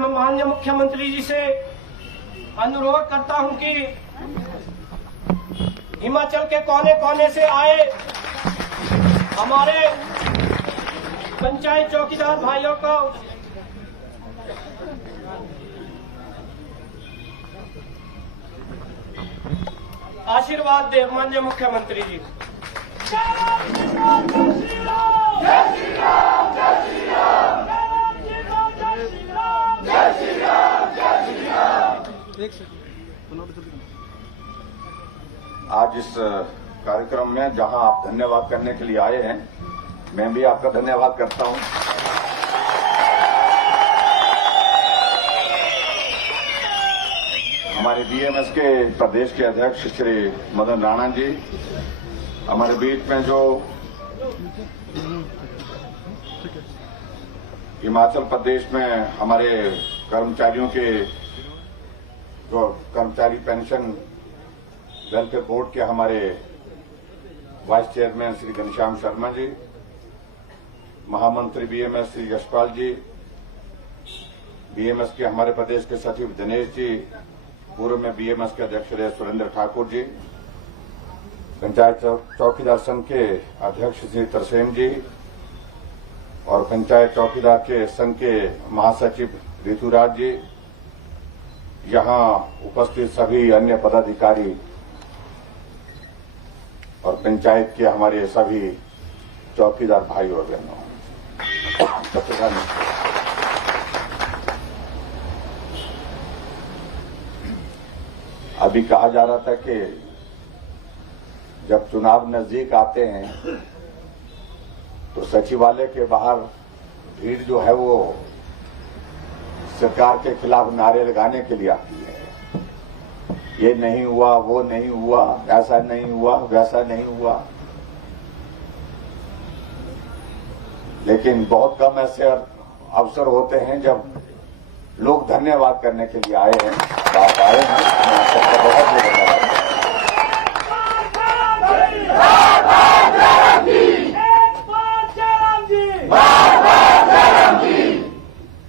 मैं माननीय मुख्यमंत्री जी से अनुरोध करता हूं कि हिमाचल के कोने कोने से आए हमारे पंचायत चौकीदार भाइयों को आशीर्वाद दे। माननीय मुख्यमंत्री जी। आज इस कार्यक्रम में जहां आप धन्यवाद करने के लिए आए हैं, मैं भी आपका धन्यवाद करता हूं। हमारे बीएमएस के प्रदेश के अध्यक्ष श्री मदन राणा जी, हमारे बीच में जो हिमाचल प्रदेश में हमारे कर्मचारियों के जो कर्मचारी पेंशन वेलफेयर बोर्ड के हमारे वाइस चेयरमैन श्री घनश्याम शर्मा जी, महामंत्री बीएमएस श्री यशपाल जी, बीएमएस के हमारे प्रदेश के सचिव दिनेश जी, पूर्व में बीएमएस के अध्यक्ष रहे सुरेंद्र ठाकुर जी, पंचायत चौकीदार संघ के अध्यक्ष श्री तरसेम जी और पंचायत चौकीदार के संघ के महासचिव ऋतुराज जी, यहां उपस्थित सभी अन्य पदाधिकारी और पंचायत के हमारे सभी चौकीदार भाई और बहनों, अभी कहा जा रहा था कि जब चुनाव नजदीक आते हैं तो सचिवालय के बाहर भीड़ जो है वो सरकार के खिलाफ नारे लगाने के लिए आती है। ये नहीं हुआ, वो नहीं हुआ, ऐसा नहीं हुआ, वैसा नहीं हुआ। लेकिन बहुत कम ऐसे अवसर होते हैं जब लोग धन्यवाद करने के लिए आए हैं। आप आए हैं, मैं आप सबका बहुत बहुत धन्यवाद।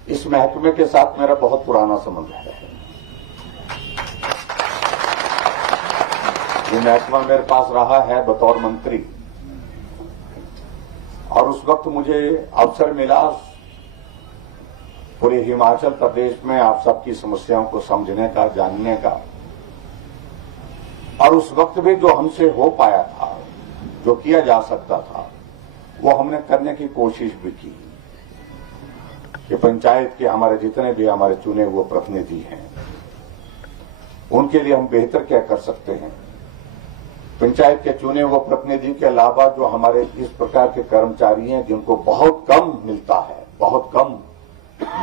इस महकमे के साथ मेरा बहुत पुराना संबंध है। ये महकमा मेरे पास रहा है बतौर मंत्री, और उस वक्त मुझे अवसर मिला पूरे हिमाचल प्रदेश में आप सबकी समस्याओं को समझने का, जानने का, और उस वक्त भी जो हमसे हो पाया था, जो किया जा सकता था, वो हमने करने की कोशिश भी की कि पंचायत के हमारे जितने भी हमारे चुने हुए प्रतिनिधि हैं उनके लिए हम बेहतर क्या कर सकते हैं। पंचायत के चुने हुए प्रतिनिधि के अलावा जो हमारे इस प्रकार के कर्मचारी हैं जिनको बहुत कम मिलता है, बहुत कम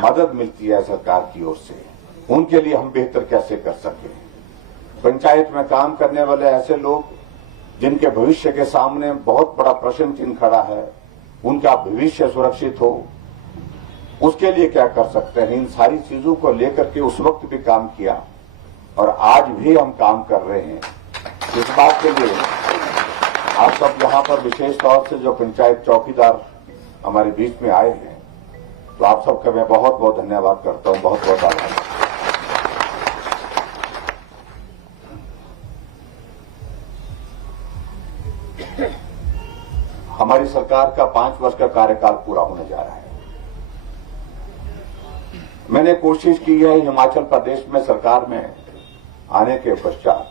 मदद मिलती है सरकार की ओर से, उनके लिए हम बेहतर कैसे कर सकें। पंचायत में काम करने वाले ऐसे लोग जिनके भविष्य के सामने बहुत बड़ा प्रश्न चिन्ह खड़ा है, उनका भविष्य सुरक्षित हो, उसके लिए क्या कर सकते हैं। इन सारी चीजों को लेकर के उस वक्त भी काम किया और आज भी हम काम कर रहे हैं। इस बात के लिए आप सब यहां पर विशेष तौर से जो पंचायत चौकीदार हमारे बीच में आए हैं, तो आप सबका मैं बहुत बहुत धन्यवाद करता हूं, बहुत बहुत आभार। हमारी सरकार का 5 वर्ष का कार्यकाल पूरा होने जा रहा है। मैंने कोशिश की है हिमाचल प्रदेश में सरकार में आने के पश्चात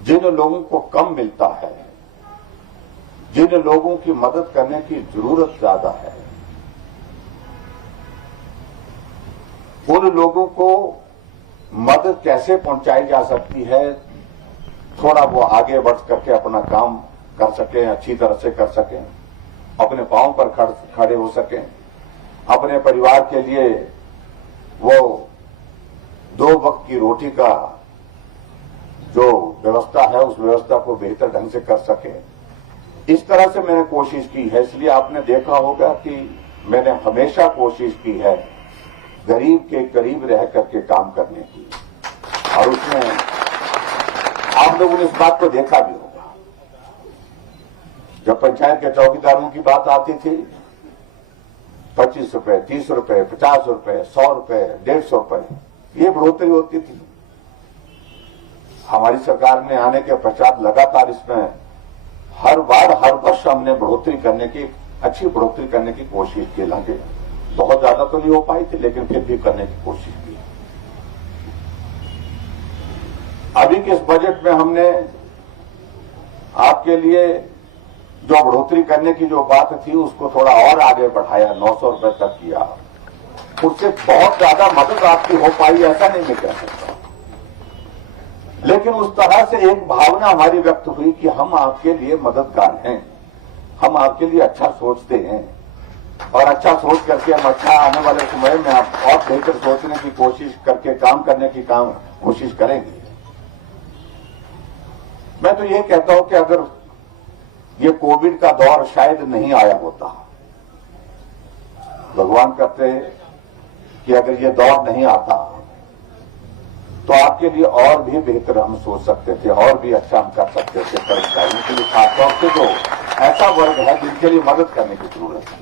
जिन लोगों को कम मिलता है, जिन लोगों की मदद करने की जरूरत ज्यादा है, उन लोगों को मदद कैसे पहुंचाई जा सकती है, थोड़ा वो आगे बढ़ करके अपना काम कर सकें, अच्छी तरह से कर सकें, अपने पांव पर खड़े हो सकें, अपने परिवार के लिए वो 2 वक्त की रोटी का जो व्यवस्था है उस व्यवस्था को बेहतर ढंग से कर सके। इस तरह से मैंने कोशिश की है। इसलिए आपने देखा होगा कि मैंने हमेशा कोशिश की है गरीब के करीब रह करके काम करने की, और उसमें आप लोगों ने इस बात को देखा भी होगा। जब पंचायत के चौकीदारों की बात आती थी 25 रुपए, 30 रुपए, 50 रुपए, 100 रुपए, 150 रुपए, ये बढ़ोतरी होती थी। हमारी सरकार ने आने के पश्चात लगातार इसमें हर वर्ष हमने बढ़ोतरी करने की, अच्छी बढ़ोतरी करने की कोशिश की। हालांकि बहुत ज्यादा तो नहीं हो पाई थी, लेकिन फिर भी करने की कोशिश की। अभी के इस बजट में हमने आपके लिए जो बढ़ोतरी करने की जो बात थी उसको थोड़ा और आगे बढ़ाया, 900 रुपए तक किया। उससे बहुत ज्यादा मदद आपकी हो पाई ऐसा नहीं मैं कह सकता, लेकिन उस तरह से एक भावना हमारी व्यक्त हुई कि हम आपके लिए मददगार हैं, हम आपके लिए अच्छा सोचते हैं और अच्छा सोच करके हम अच्छा आने वाले समय में आप और बेहतर सोचने की कोशिश करके काम करने की कोशिश करेंगे। मैं तो ये कहता हूं कि अगर ये कोविड का दौर शायद नहीं आया होता, भगवान करते कि अगर ये दौर नहीं आता तो आपके लिए और भी बेहतर हम सोच सकते थे, और भी अच्छा हम कर सकते थे कर्मचारियों के लिए, खासतौर से जो ऐसा वर्ग है जिनके लिए मदद करने की जरूरत है।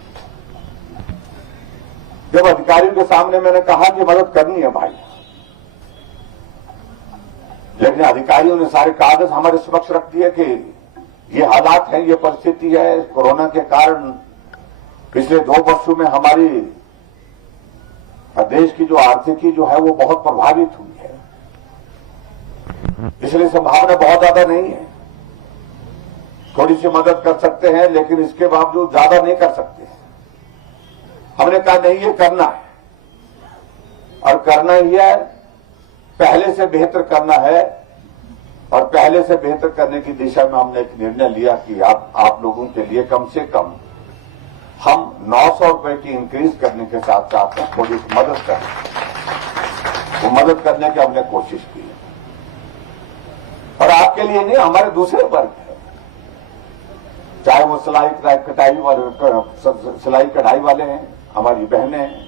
जब अधिकारियों के सामने मैंने कहा कि मदद करनी है भाई, लेकिन अधिकारियों ने सारे कागज हमारे समक्ष रख दिए कि ये हालात है, ये परिस्थिति है, कोरोना के कारण पिछले 2 वर्षों में हमारी देश की जो आर्थिकी जो है वो बहुत प्रभावित हुई है, इसलिए संभावना बहुत ज्यादा नहीं है। थोड़ी सी मदद कर सकते हैं, लेकिन इसके बावजूद ज्यादा नहीं कर सकते। हमने कहा नहीं, ये करना है और करना ही है, पहले से बेहतर करना है, और पहले से बेहतर करने की दिशा में हमने एक निर्णय लिया कि आप लोगों के लिए कम से कम हम 900 रुपए की इंक्रीज करने के साथ साथ थोड़ी मदद करें। वो मदद करने की हमने कोशिश की, और आपके लिए नहीं, हमारे दूसरे वर्ग है, चाहे वो सिलाई कढ़ाई वाले हैं, हमारी बहनें हैं,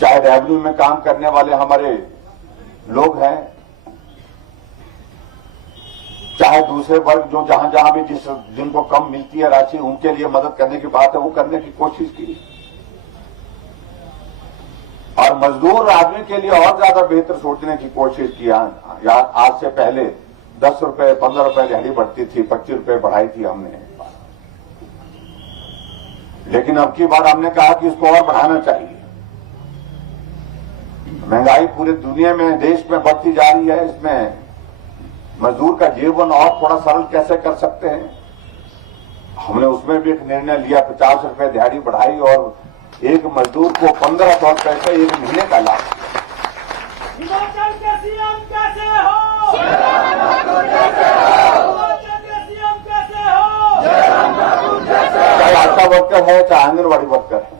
चाहे रेवेन्यू में काम करने वाले हमारे लोग हैं, चाहे दूसरे वर्ग जो जहां जहां भी जिनको कम मिलती है राशि, उनके लिए मदद करने की बात है, वो करने की कोशिश की। और मजदूर आदमी के लिए और ज्यादा बेहतर सोचने की कोशिश की। आज से पहले 10 रुपए 15 रुपए दिहाड़ी बढ़ती थी, 25 रुपए बढ़ाई थी हमने, लेकिन अब की बार हमने कहा कि इसको और बढ़ाना चाहिए। महंगाई पूरी दुनिया में, देश में बढ़ती जा रही है, इसमें मजदूर का जीवन और थोड़ा सरल कैसे कर सकते हैं, हमने उसमें भी एक निर्णय लिया। 50 रुपए दिहाड़ी बढ़ाई और एक मजदूर को 1500 रुपए का 1 महीने का लाभ। हिमाचल के सीएम कैसे हो? हिमाचल के सीएम कैसे हो? चाहे आशा वर्कर है, चाहे आंगनबाड़ी वर्कर है,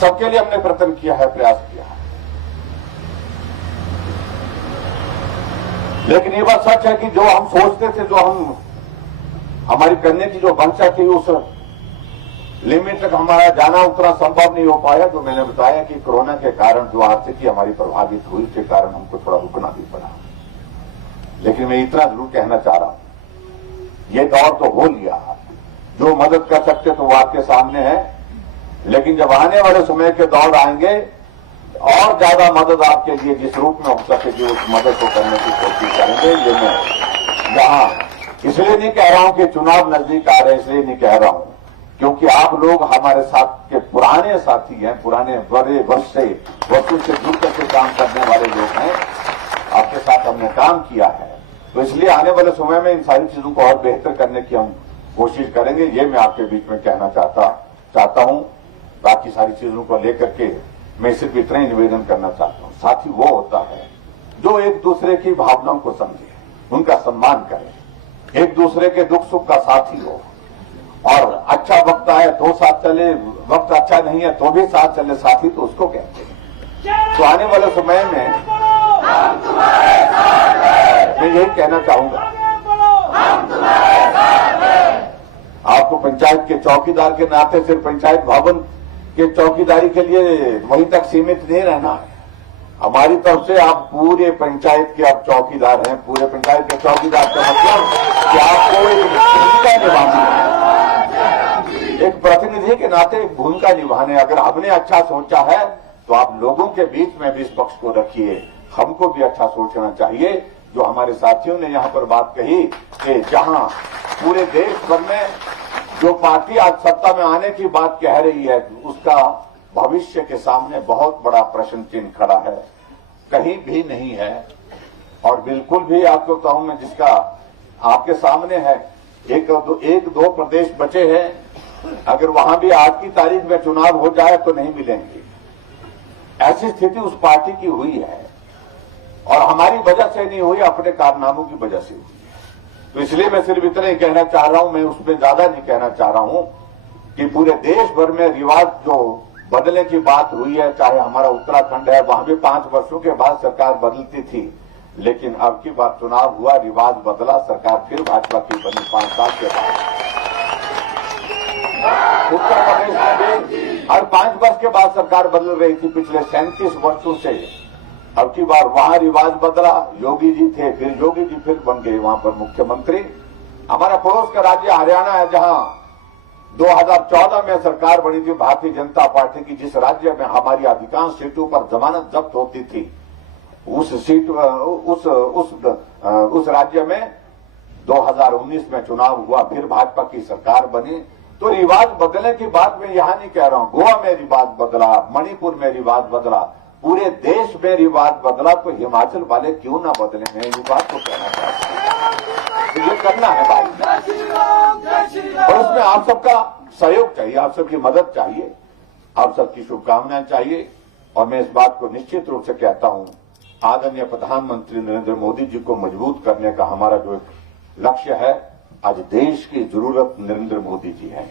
सबके लिए हमने प्रयत्न किया है, प्रयास किया है। लेकिन ये बात सच है कि जो हम सोचते थे, जो हमारी करने की जो मंशा थी, उस लिमिट तक हमारा जाना उतना संभव नहीं हो पाया। तो मैंने बताया कि कोरोना के कारण जो आर्थिकी हमारी प्रभावित हुई, उसके कारण हमको थोड़ा रुकना भी पड़ा। लेकिन मैं इतना जरूर कहना चाह रहा हूं, ये दौर तो हो लिया, जो मदद कर सकते तो वो आपके सामने है, लेकिन जब आने वाले समय के दौर आएंगे, और ज्यादा मदद आपके लिए जिस रूप में हो सकेगी उस मदद को करने की कोशिश करेंगे। ये मैं यहाँ इसलिए नहीं कह रहा हूं कि चुनाव नजदीक आ रहे, इसलिए नहीं कह रहा हूं क्योंकि आप लोग हमारे साथ के पुराने साथी हैं, पुराने बड़े वर्षों से जुड़ करके काम करने वाले लोग हैं, आपके साथ हमने काम किया है। तो इसलिए आने वाले समय में इन सारी चीजों को और बेहतर करने की हम कोशिश करेंगे। ये मैं आपके बीच में कहना चाहता हूं। बाकी सारी चीजों को लेकर के मैं सिर्फ इतना ही निवेदन करना चाहता हूं, साथी वो होता है जो एक दूसरे की भावनाओं को समझे, उनका सम्मान करे, एक दूसरे के दुख सुख का साथी हो, और अच्छा वक्त आए तो साथ चले, वक्त अच्छा नहीं है तो भी साथ चले, साथी तो उसको कहते हैं। तो आने वाले समय में मैं यही कहना चाहूंगा, आपको पंचायत के चौकीदार के नाते सिर्फ पंचायत भवन के चौकीदारी के लिए वहीं तक सीमित नहीं रहना है। हमारी तरफ से आप पूरे पंचायत के आप चौकीदार हैं। पूरे पंचायत के चौकीदार का मतलब कि आपको एक भूमिका निभानी है। एक प्रतिनिधि के नाते एक भूमिका निभाने, अगर हमने अच्छा सोचा है तो आप लोगों के बीच में भी इस पक्ष को रखिए। हमको भी अच्छा सोचना चाहिए। जो हमारे साथियों ने यहाँ पर बात कही कि जहाँ पूरे देश भर में जो पार्टी आज सत्ता में आने की बात कह रही है, उसका भविष्य के सामने बहुत बड़ा प्रश्न चिन्ह खड़ा है, कहीं भी नहीं है। और बिल्कुल भी आपको कहूं मैं, जिसका आपके सामने है, एक दो प्रदेश बचे हैं, अगर वहां भी आज की तारीख में चुनाव हो जाए तो नहीं मिलेंगे। ऐसी स्थिति उस पार्टी की हुई है और हमारी वजह से नहीं हुई, अपने कारनामों की वजह से हुई है। तो इसलिए मैं सिर्फ इतना ही कहना चाह रहा हूं, मैं उसमें ज्यादा नहीं कहना चाह रहा हूं कि पूरे देश भर में रिवाज जो बदलने की बात हुई है, चाहे हमारा उत्तराखंड है, वहां भी 5 वर्षों के बाद सरकार बदलती थी, लेकिन अब की बार चुनाव हुआ, रिवाज बदला, सरकार फिर भाजपा की बनी 5 साल के बाद। उत्तर प्रदेश में भी हर 5 वर्ष के बाद सरकार बदल रही थी पिछले 37 वर्षों से। अब की बार वहां रिवाज बदला, योगी जी थे, फिर योगी जी फिर बन गए वहां पर मुख्यमंत्री। हमारा पड़ोस का राज्य हरियाणा है, जहां 2014 में सरकार बनी थी भारतीय जनता पार्टी की, जिस राज्य में हमारी अधिकांश सीटों पर जमानत जब्त होती थी, उस राज्य में 2019 में चुनाव हुआ, फिर भाजपा की सरकार बनी। तो रिवाज बदलने की बात मैं यहां नहीं कह रहा हूं, गोवा में रिवाज बदला, मणिपुर में रिवाज बदला, पूरे देश में रिवाज बदला, तो हिमाचल वाले क्यों ना बदले? मैं इस बात को कहना चाहता हूं, तो ये करना है भाई, और उसमें आप सबका सहयोग चाहिए, आप सबकी मदद चाहिए, आप सबकी शुभकामनाएं चाहिए। और मैं इस बात को निश्चित रूप से कहता हूं, आदरणीय प्रधानमंत्री नरेंद्र मोदी जी को मजबूत करने का हमारा जो लक्ष्य है, आज देश की जरूरत नरेंद्र मोदी जी है,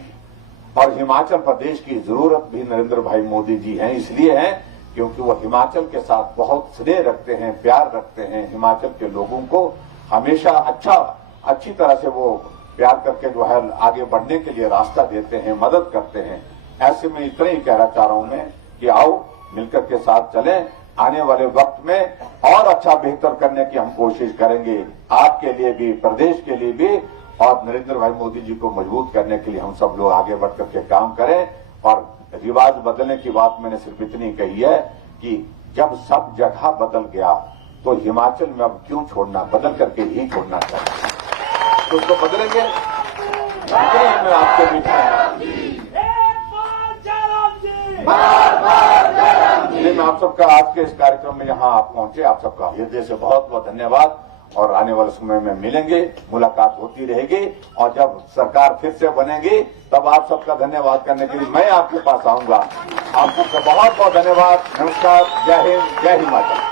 और हिमाचल प्रदेश की जरूरत भी नरेंद्र भाई मोदी जी हैं। इसलिए है क्योंकि वो हिमाचल के साथ बहुत स्नेह रखते हैं, प्यार रखते हैं, हिमाचल के लोगों को हमेशा अच्छी तरह से वो प्यार करके जो है आगे बढ़ने के लिए रास्ता देते हैं, मदद करते हैं। ऐसे में इतना ही कहना चाह रहा हूं मैं कि आओ मिलकर के साथ चलें, आने वाले वक्त में और अच्छा बेहतर करने की हम कोशिश करेंगे, आपके लिए भी, प्रदेश के लिए भी, और नरेंद्र भाई मोदी जी को मजबूत करने के लिए हम सब लोग आगे बढ़ करके काम करें। और रिवाज बदलने की बात मैंने सिर्फ इतनी कही है कि जब सब जगह बदल गया तो हिमाचल में अब क्यों छोड़ना, बदल करके ही छोड़ना चाहिए, तो उसको बदलेंगे। मैं आपके बीच में मैं आप सबका आज के इस कार्यक्रम में यहाँ आप पहुंचे, आप सबका हृदय से बहुत बहुत धन्यवाद। और आने वाले समय में मिलेंगे, मुलाकात होती रहेगी, और जब सरकार फिर से बनेगी तब आप सबका धन्यवाद करने के लिए मैं आपके पास आऊंगा। आप सबका बहुत बहुत धन्यवाद। नमस्कार, जय हिंद, जय हिमाचल।